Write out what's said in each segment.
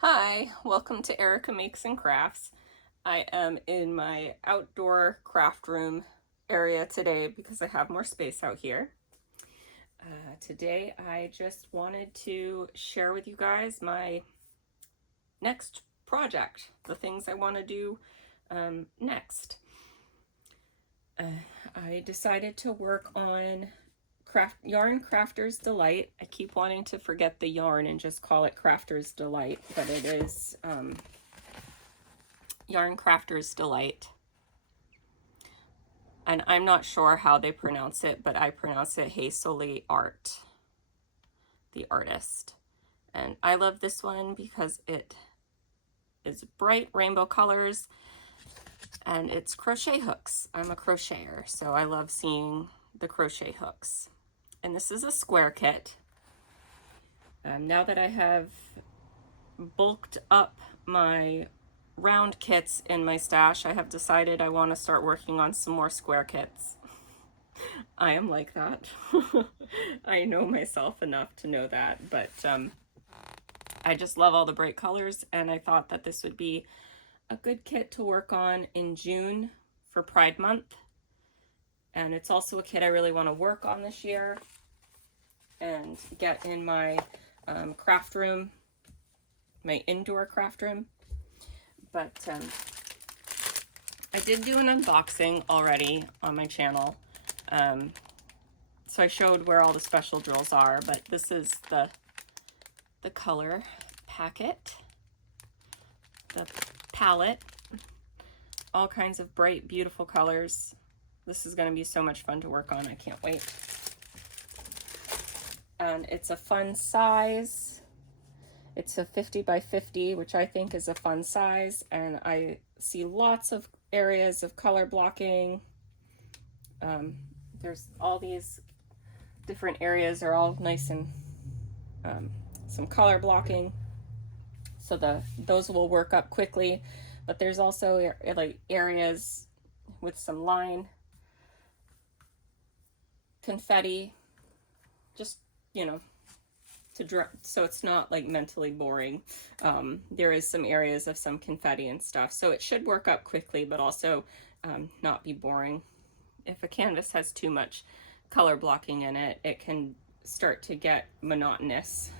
Hi, welcome to Erica Makes and Crafts. I am in my outdoor craft room area today because I have more space out here. Today I just wanted to share with you guys my next project, the things I want to do next. I decided to work on Yarn Crafter's Delight. I keep wanting to forget the yarn and just call it Crafter's Delight, but it is Yarn Crafter's Delight. And I'm not sure how they pronounce it, but I pronounce it Hazeli Art, the artist. And I love this one because it is bright rainbow colors and it's crochet hooks. I'm a crocheter, so I love seeing the crochet hooks. And this is a square kit. Now that I have bulked up my round kits in my stash, I have decided I want to start working on some more square kits. I am like that. I know myself enough to know that, but I just love all the bright colors, and I thought that this would be a good kit to work on in June for Pride Month. And it's also a kit I really want to work on this year and get in my craft room, my indoor craft room. But I did do an unboxing already on my channel. So I showed where all the special drills are, but this is the color packet, the palette, all kinds of bright, beautiful colors. This is going to be so much fun to work on. I can't wait. And it's a fun size. It's a 50 by 50, which I think is a fun size, and I see lots of areas of color blocking. There's all these different areas are all nice and some color blocking, so those will work up quickly. But there's also like areas with some line, confetti, just, you know, to draw, so it's not like mentally boring. There is some areas of some confetti and stuff, so it should work up quickly, but also not be boring. If a canvas has too much color blocking in it, it can start to get monotonous,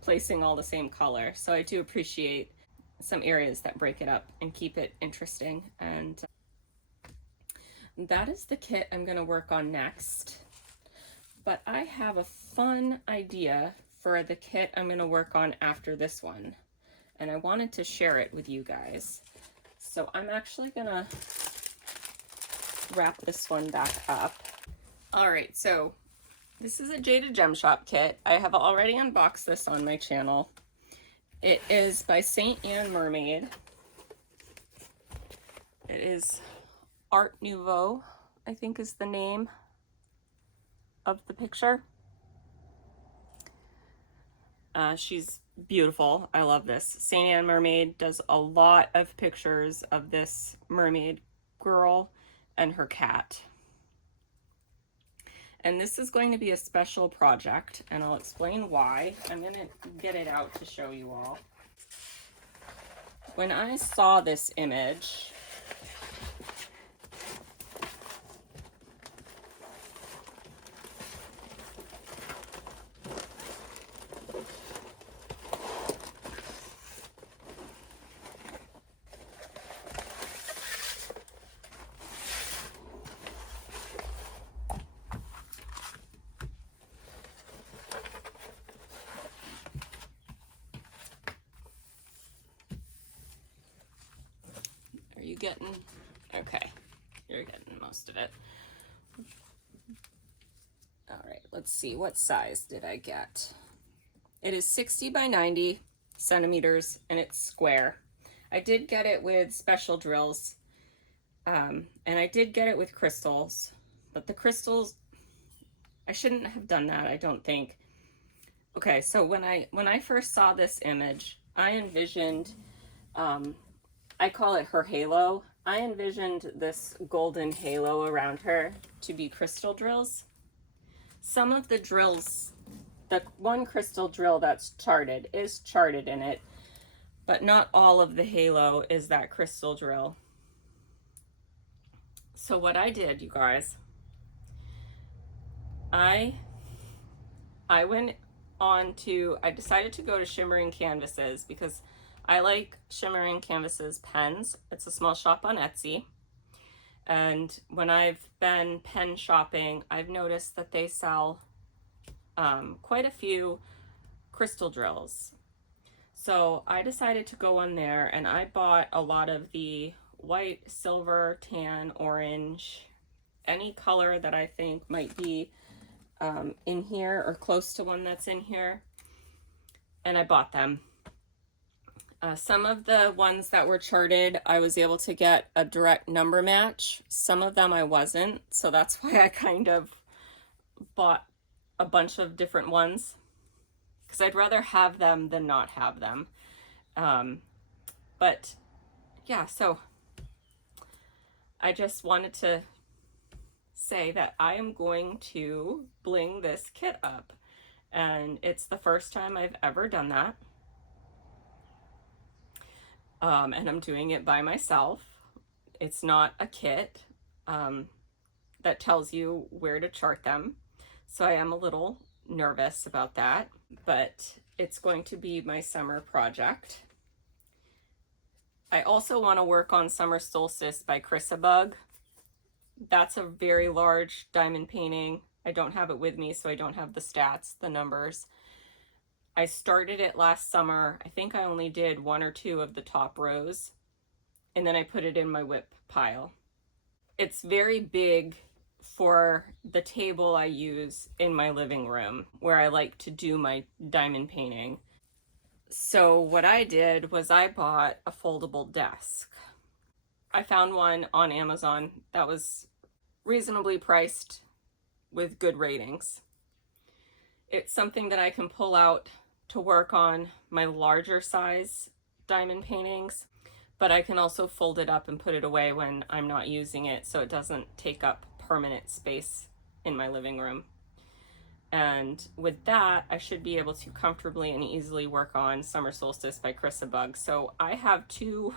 placing all the same color. So I do appreciate some areas that break it up and keep it interesting. And that is the kit I'm going to work on next. But I have a fun idea for the kit I'm going to work on after this one, and I wanted to share it with you guys. So I'm actually going to wrap this one back up. All right, so this is a Jaded Gem Shop kit. I have already unboxed this on my channel. It is by Saint Anne Mermaid. It is Art Nouveau, I think is the name of the picture. She's beautiful. I love this. Saint Anne Mermaid does a lot of pictures of this mermaid girl and her cat. And this is going to be a special project, and I'll explain why. I'm going to get it out to show you all. When I saw this image, you getting, okay, you're getting most of it. All right, let's see, what size did I get? It is 60 by 90 centimeters, and it's square. I did get it with special drills, and I did get it with crystals, but the crystals, I shouldn't have done that, I don't think. Okay, so when I first saw this image, I envisioned, I call it her halo. I envisioned this golden halo around her to be crystal drills. Some of the drills the one crystal drill that's charted is charted in it, but not all of the halo is that crystal drill. So what I did, you guys, I went on to, I decided to go to Shimmering Canvases because I like Shimmering Canvases pens. It's a small shop on Etsy. And when I've been pen shopping, I've noticed that they sell quite a few crystal drills. So I decided to go on there and I bought a lot of the white, silver, tan, orange, any color that I think might be in here or close to one that's in here. And I bought them. Some of the ones that were charted, I was able to get a direct number match. Some of them I wasn't. So that's why I kind of bought a bunch of different ones, because I'd rather have them than not have them. But yeah, so I just wanted to say that I am going to bling this kit up, and it's the first time I've ever done that. And I'm doing it by myself. It's not a kit that tells you where to chart them. So I am a little nervous about that, but it's going to be my summer project. I also want to work on Summer Solstice by Chrisabug. That's a very large diamond painting. I don't have it with me, so I don't have the stats, the numbers. I started it last summer. I think I only did 1 or 2 of the top rows, and then I put it in my whip pile. It's very big for the table I use in my living room where I like to do my diamond painting. So what I did was I bought a foldable desk. I found one on Amazon that was reasonably priced with good ratings. It's something that I can pull out to work on my larger size diamond paintings, but I can also fold it up and put it away when I'm not using it, so it doesn't take up permanent space in my living room. And with that, I should be able to comfortably and easily work on Summer Solstice by Chrisabug. So I have 2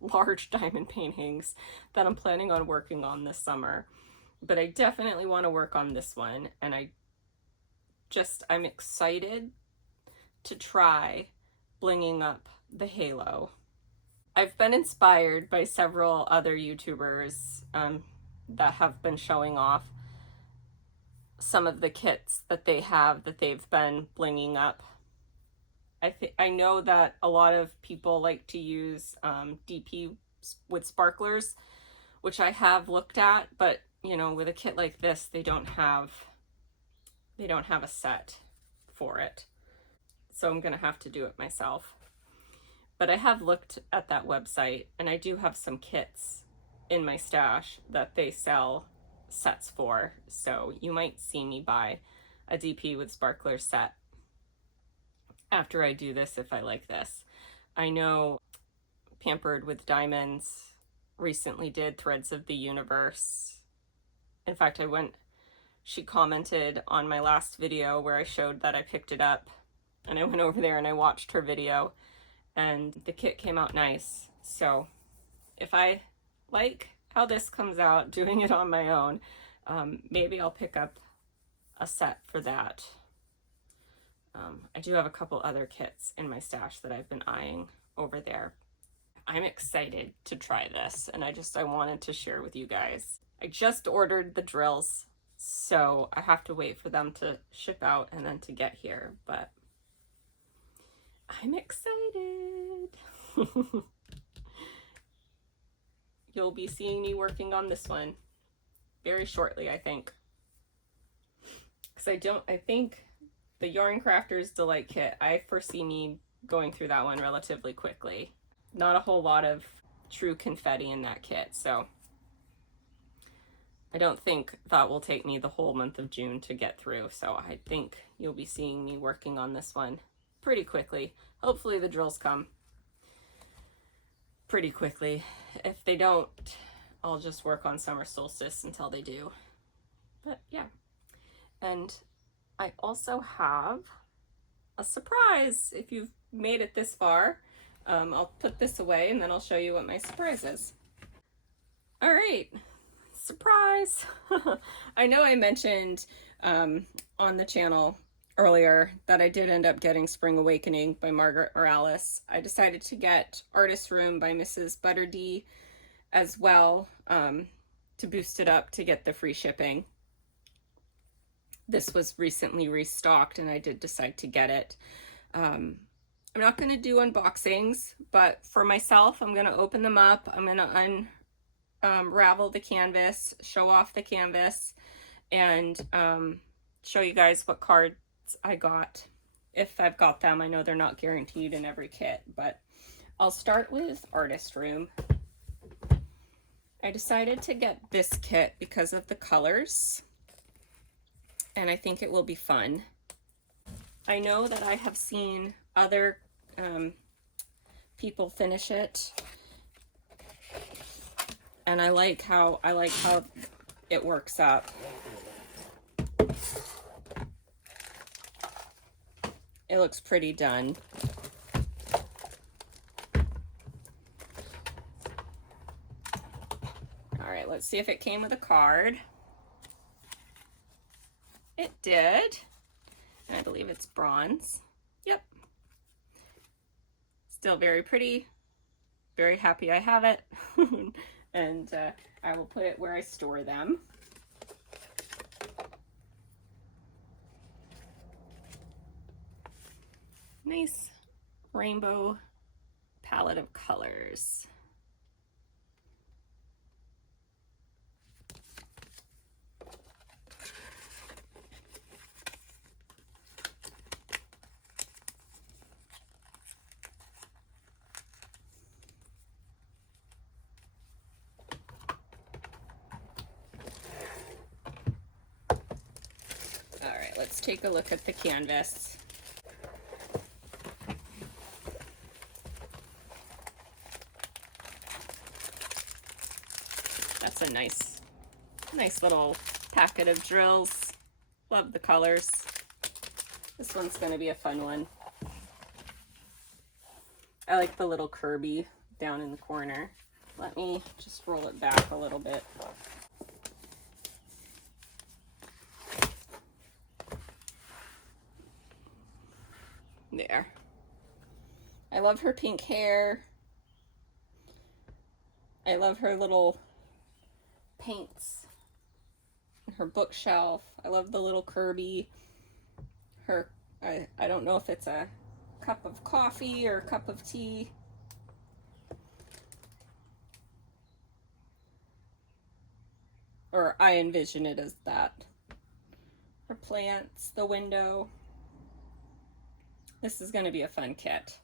large diamond paintings that I'm planning on working on this summer, but I definitely want to work on this one, and I'm excited to try blinging up the halo. I've been inspired by several other YouTubers that have been showing off some of the kits that they have that they've been blinging up. I know that a lot of people like to use DP with sparklers, which I have looked at, but you know, with a kit like this, they don't have a set for it. So I'm gonna have to do it myself. But I have looked at that website, and I do have some kits in my stash that they sell sets for. So you might see me buy a DP with sparkler set after I do this if I like this. I know Pampered with Diamonds recently did Threads of the Universe. In fact, she commented on my last video where I showed that I picked it up, and I went over there and I watched her video, and the kit came out nice. So if I like how this comes out doing it on my own, maybe I'll pick up a set for that. I do have a couple other kits in my stash that I've been eyeing over there. I'm excited to try this, and I wanted to share with you guys. I just ordered the drills, so I have to wait for them to ship out and then to get here, but I'm excited. You'll be seeing me working on this one very shortly, I think. Because I think the Yarn Crafters Delight Kit, I foresee me going through that one relatively quickly. Not a whole lot of true confetti in that kit, so I don't think that will take me the whole month of June to get through. So I think you'll be seeing me working on this one pretty quickly. Hopefully the drills come pretty quickly. If they don't, I'll just work on Summer Solstice until they do. But yeah. And I also have a surprise. If you've made it this far, I'll put this away and then I'll show you what my surprise is. All right, surprise. I know I mentioned on the channel earlier that I did end up getting Spring Awakening by Margaret Morales. I decided to get Artist Room by Mrs. Butterdee as well, to boost it up to get the free shipping. This was recently restocked and I did decide to get it. I'm not going to do unboxings, but for myself, I'm going to open them up. I'm going to unravel the canvas, show off the canvas, and show you guys what cards I got. If I've got them, I know they're not guaranteed in every kit, but I'll start with Artist Room. I decided to get this kit because of the colors, and I think it will be fun. I know that I have seen other people finish it, and I like how it works up. It looks pretty done. All right, let's see if it came with a card. It did. And I believe it's bronze. Yep. Still very pretty. Very happy I have it. And I will put it where I store them. Nice rainbow palette of colors. All right, let's take a look at the canvas. That's a nice little packet of drills. Love the colors. This one's going to be a fun one. I like the little Kirby down in the corner. Let me just roll it back a little bit. There. I love her pink hair. I love her little paints. Her bookshelf. I love the little Kirby. Her, I don't know if it's a cup of coffee or a cup of tea. Or I envision it as that. Her plants, the window. This is going to be a fun kit.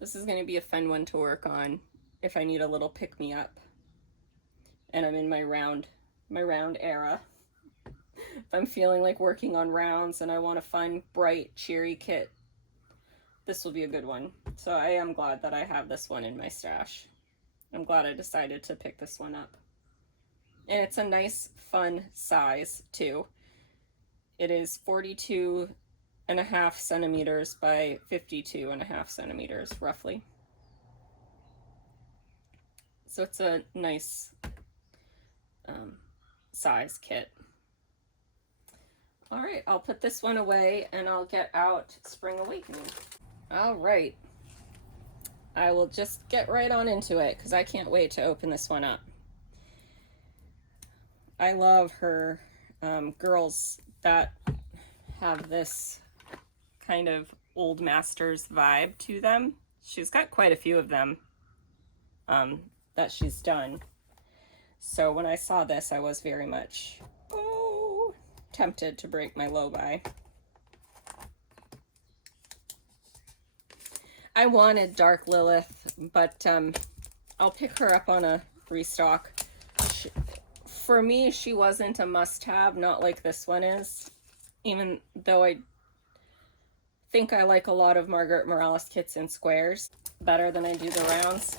This is going to be a fun one to work on if I need a little pick-me-up and I'm in my round era. If I'm feeling like working on rounds and I want a fun, bright, cheery kit, this will be a good one. So I am glad that I have this one in my stash. I'm glad I decided to pick this one up. And it's a nice, fun size, too. It is 42.5 centimeters by 52.5 centimeters, roughly. So it's a nice size kit. All right, I'll put this one away and I'll get out Spring Awakening. All right, I will just get right on into it because I can't wait to open this one up. I love her girls that have this kind of old masters vibe to them. She's got quite a few of them that she's done. So when I saw this, I was very much tempted to break my low buy. I wanted Dark Lilith, but I'll pick her up on a restock. For me, she wasn't a must-have, not like this one is. Even though I think I like a lot of Margaret Morales kits in squares better than I do the rounds.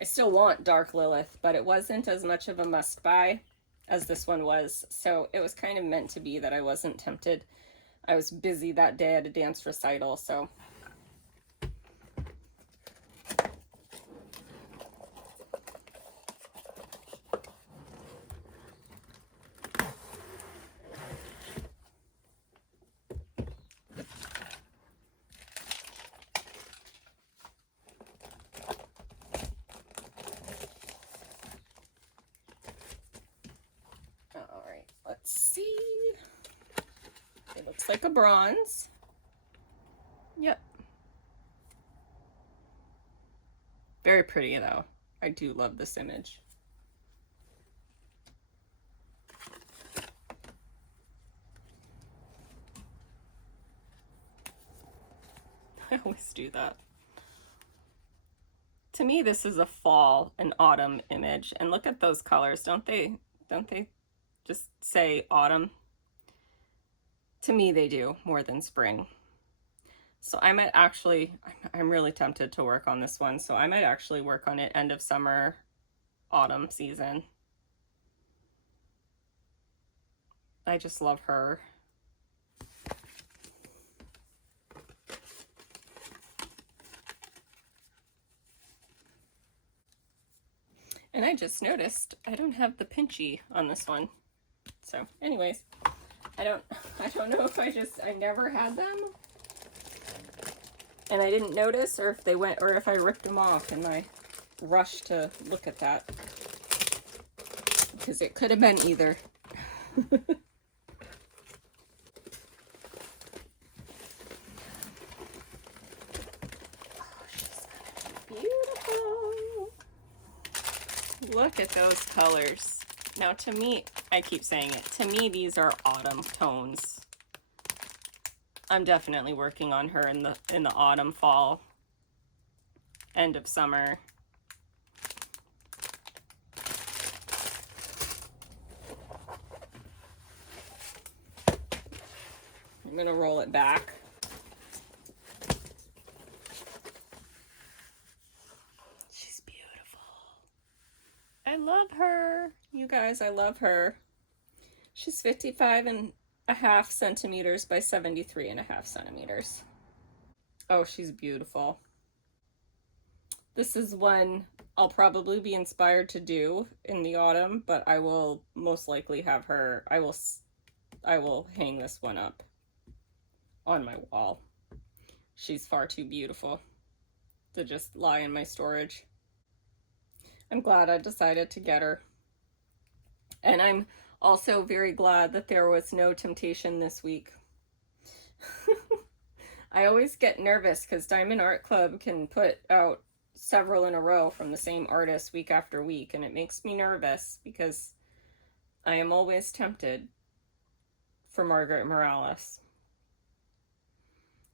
I still want Dark Lilith, but it wasn't as much of a must-buy. as this one was. So it was kind of meant to be that I wasn't tempted. I was busy that day at a dance recital, so. All right, let's see. It looks like a bronze. Yep. Very pretty though. I do love this image. I always do that. To me, this is a fall and autumn image, and look at those colors. Don't they just say autumn? To me, they do more than spring. So I might actually, I'm really tempted to work on this one, so I might actually work on it end of summer, autumn season. I just love her. And I just noticed I don't have the pinchy on this one. So anyways, I don't know if I never had them and I didn't notice, or if they went, or if I ripped them off in my rush to look at that, because it could have been either. Look at those colors. Now to me, I keep saying it, to me these are autumn tones. I'm definitely working on her in the autumn, fall, end of summer. I'm gonna roll it back. I love her. You guys, I love her. She's 55.5 centimeters by 73.5 centimeters. Oh, she's beautiful. This is one I'll probably be inspired to do in the autumn, but I will most likely have her, I will hang this one up on my wall. She's far too beautiful to just lie in my storage. I'm glad I decided to get her. And I'm also very glad that there was no temptation this week. I always get nervous because Diamond Art Club can put out several in a row from the same artist week after week, and it makes me nervous because I am always tempted for Margaret Morales.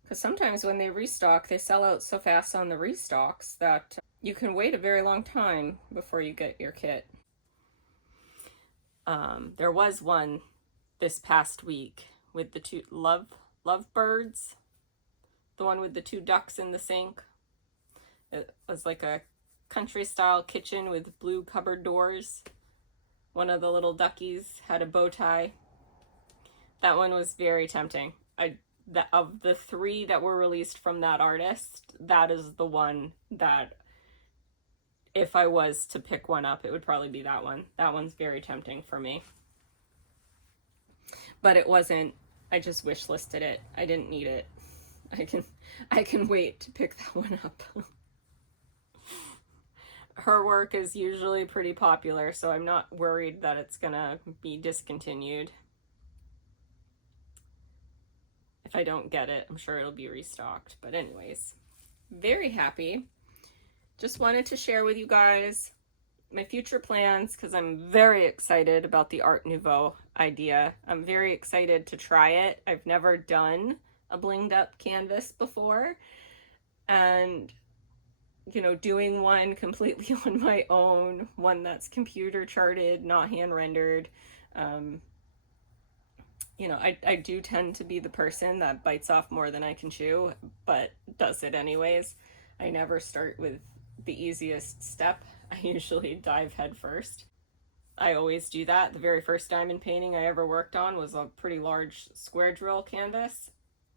Because sometimes when they restock, they sell out so fast on the restocks that you can wait a very long time before you get your kit. There was one this past week with the two lovebirds, the one with the two ducks in the sink. It was like a country style kitchen with blue cupboard doors. One of the little duckies had a bow tie. That one was very tempting. Of the three that were released from that artist, that is the one that, if I was to pick one up, it would probably be that one. That one's very tempting for me. But it wasn't, I just wish listed it. I didn't need it. I can wait to pick that one up. Her work is usually pretty popular, so I'm not worried that it's gonna be discontinued. If I don't get it, I'm sure it'll be restocked. But anyways, very happy. Just wanted to share with you guys my future plans because I'm very excited about the Art Nouveau idea. I'm very excited to try it. I've never done a blinged up canvas before, and you know, doing one completely on my own, one that's computer charted, not hand rendered. You know, I do tend to be the person that bites off more than I can chew, but does it anyways. I never start with the easiest step. I usually dive head first. I always do that. The very first diamond painting I ever worked on was a pretty large square drill canvas.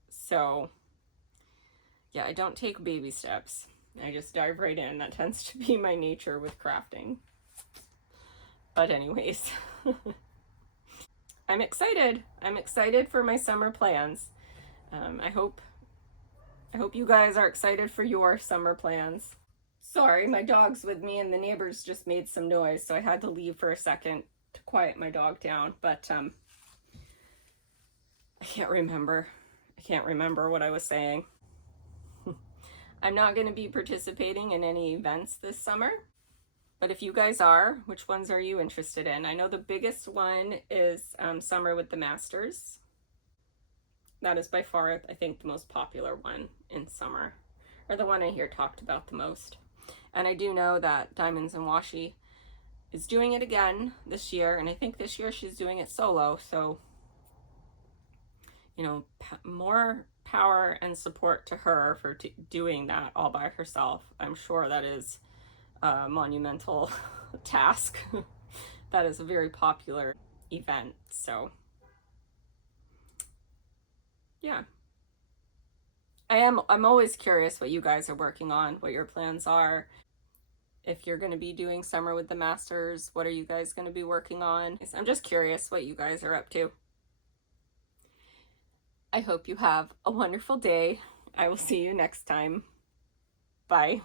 So yeah, I don't take baby steps. I just dive right in. That tends to be my nature with crafting. But anyways, I'm excited. I'm excited for my summer plans. I hope you guys are excited for your summer plans. Sorry, my dog's with me and the neighbors just made some noise, so I had to leave for a second to quiet my dog down, but I can't remember. I can't remember what I was saying. I'm not going to be participating in any events this summer, but if you guys are, which ones are you interested in? I know the biggest one is Summer with the Masters. That is by far, I think, the most popular one in summer, or the one I hear talked about the most. And I do know that Diamonds and Washi is doing it again this year, and I think this year she's doing it solo, so, you know, more power and support to her for doing that all by herself. I'm sure that is a monumental task. That is a very popular event, so yeah. I'm always curious what you guys are working on, what your plans are. If you're going to be doing Summer with the Masters, what are you guys going to be working on? I'm just curious what you guys are up to. I hope you have a wonderful day. I will see you next time. Bye.